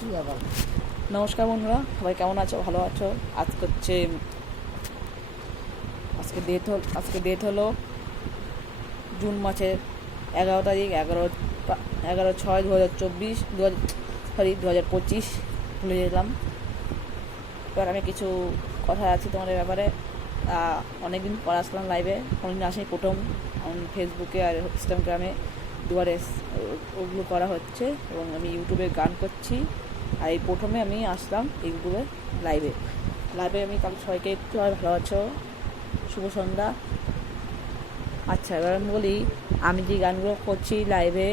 নমস্কার বন্ধুরা, সবাই কেমন আছো? ভালো আছো? আজকে ডেট হলো জুন মাসের 11 তারিখ, 11/6/2024, 2025 ভুলে যেলাম। এবার আমি কিছু কথা আছে তোমাদের ব্যাপারে। অনেকদিন পর আসলাম লাইভে, কোনোদিন আসেনি, প্রথম ফেসবুকে আর ইনস্টাগ্রামে দুবারে ওগুলো করা হচ্ছে এবং আমি ইউটিউবে গান করছি। আর এই প্রথমে আমি আসলাম ইউটিউবে লাইভে। আমি কাল সবাইকে একটু আর ভালো আছো, শুভ সন্ধ্যা। আচ্ছা, এবার আমি বলি, আমি যে গানগুলো করছি লাইভে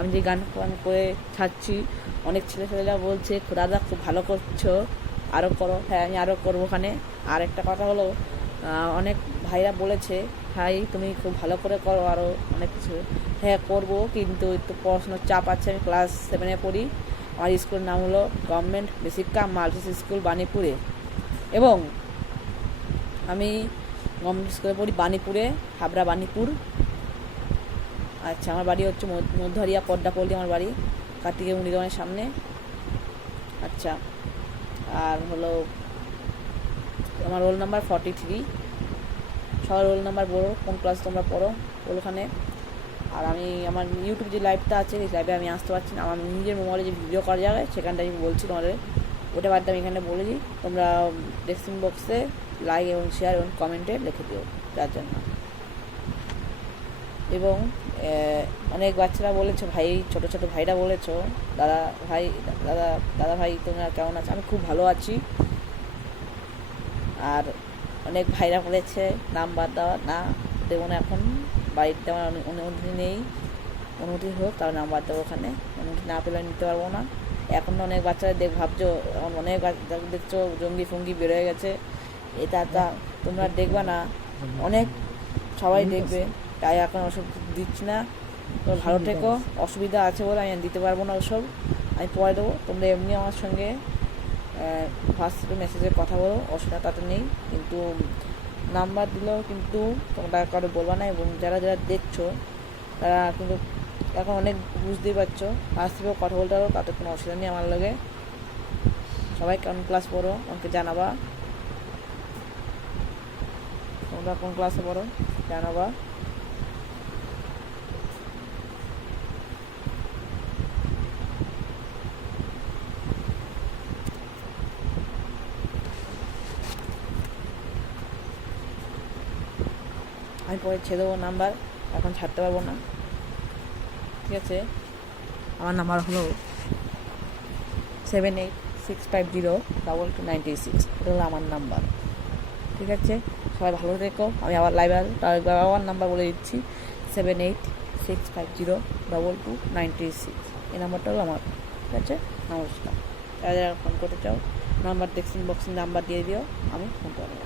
আমি যে গান করে ছাড়ছি, অনেক ছেলেরা বলছে দাদা খুব ভালো করছো, আরও করো। হ্যাঁ, আমি আরও করবো। ওখানে আর একটা কথা হলো, অনেক ভাইরা বলেছে ভাই তুমি খুব ভালো করে করো, আরও অনেক কিছু। হ্যাঁ করবো, কিন্তু একটু পড়াশোনার চাপ আছে। আমি ক্লাস 7-এ পড়ি। আমার স্কুলের নাম হলো গভর্নমেন্ট বেসিক কাম মাল্টিস স্কুল বাণীপুরে, এবং আমি গভর্নমেন্ট স্কুলে পড়ি বাণীপুরে, হাবড়া বাণীপুর। আচ্ছা, আমার বাড়ি হচ্ছে মধ্যহারিয়া পদ্মাপল্লী, আমার বাড়ি কার্তিকেয় মুড়িদোকানের সামনে। আচ্ছা, আর হলো আমার রোল নাম্বার 43। সবার রোল নাম্বার বলো, কোন ক্লাস তোমরা পড়ো ওখানে। আর আমি আমার ইউটিউব যে লাইভটা আছে, সেই লাইভে আমি আসতে পারছি না। আমার নিজের মোবাইলে যে ভিডিও করা যাবে সেখানটা আমি বলছি তোমাদের, ওটা বাদ আমি এখানে বলে দিই। তোমরা ডেসক্রিপশন বক্সে লাইক এবং শেয়ার এবং কমেন্টে লিখে দিও তার জন্য। এবং অনেক বাচ্চারা বলেছো, ভাই ছোটো ছোটো ভাইরা বলেছো দাদা ভাই তোমরা কেমন আছো? আমি খুব ভালো আছি। আর অনেক ভাইরা বলেছে নাম্বার দেওয়া, না দেবো না এখন, বাড়িতে আমার অনুমতি নেই। অনুমতি হোক তার নাম্বার দেবো। ওখানে অনুমতি না পেলে নিতে পারবো না। এখন অনেক বাচ্চারা ভাবছো, এখন অনেক দেখছো জঙ্গি ফঙ্গি বেরোয় গেছে, এটা তোমরা দেখবা না, অনেক সবাই দেখবে, তাই এখন ওসব দিচ্ছি না। তো ভালো থেকো। অসুবিধা আছে বলে আমি দিতে পারবো না, ওসব আমি পরে দেবো। তোমরা এমনি আমার সঙ্গে হোয়াটসঅ্যাপে মেসেজে কথা বলো, অসুবিধা তাতে নেই। কিন্তু নাম্বার দিলেও কিন্তু তোমরা কারো বলবা না। এবং যারা দেখছো তারা কিন্তু এখন অনেক বুঝতেই পারছো, হোয়াটসঅ্যাপেও কথা বলতে পারো, তাতে কোনো অসুবিধা নেই আমার লাগে। সবাই কোন ক্লাস পড়ো আমাকে জানাবা, তোমরা কোন ক্লাসে পড়ো জানাবা। আমি পরে ছেড়ে দেবো নাম্বার, এখন ছাড়তে পারবো না, ঠিক আছে? আমার নাম্বার হলো 7865022926। এটা হলো আমার নাম্বার, ঠিক আছে? সবাই ভালো থেকো। আমি আবার লাইভ আবার নাম্বার বলে দিচ্ছি, 7865022926। এই নাম্বারটা হলো আমার, ঠিক আছে? নমস্কার। যারা ফোন করতে চাও নাম্বার ডেসক্রিপশন বক্সে নাম্বার দিয়ে দিও, আমি ফোন করবো।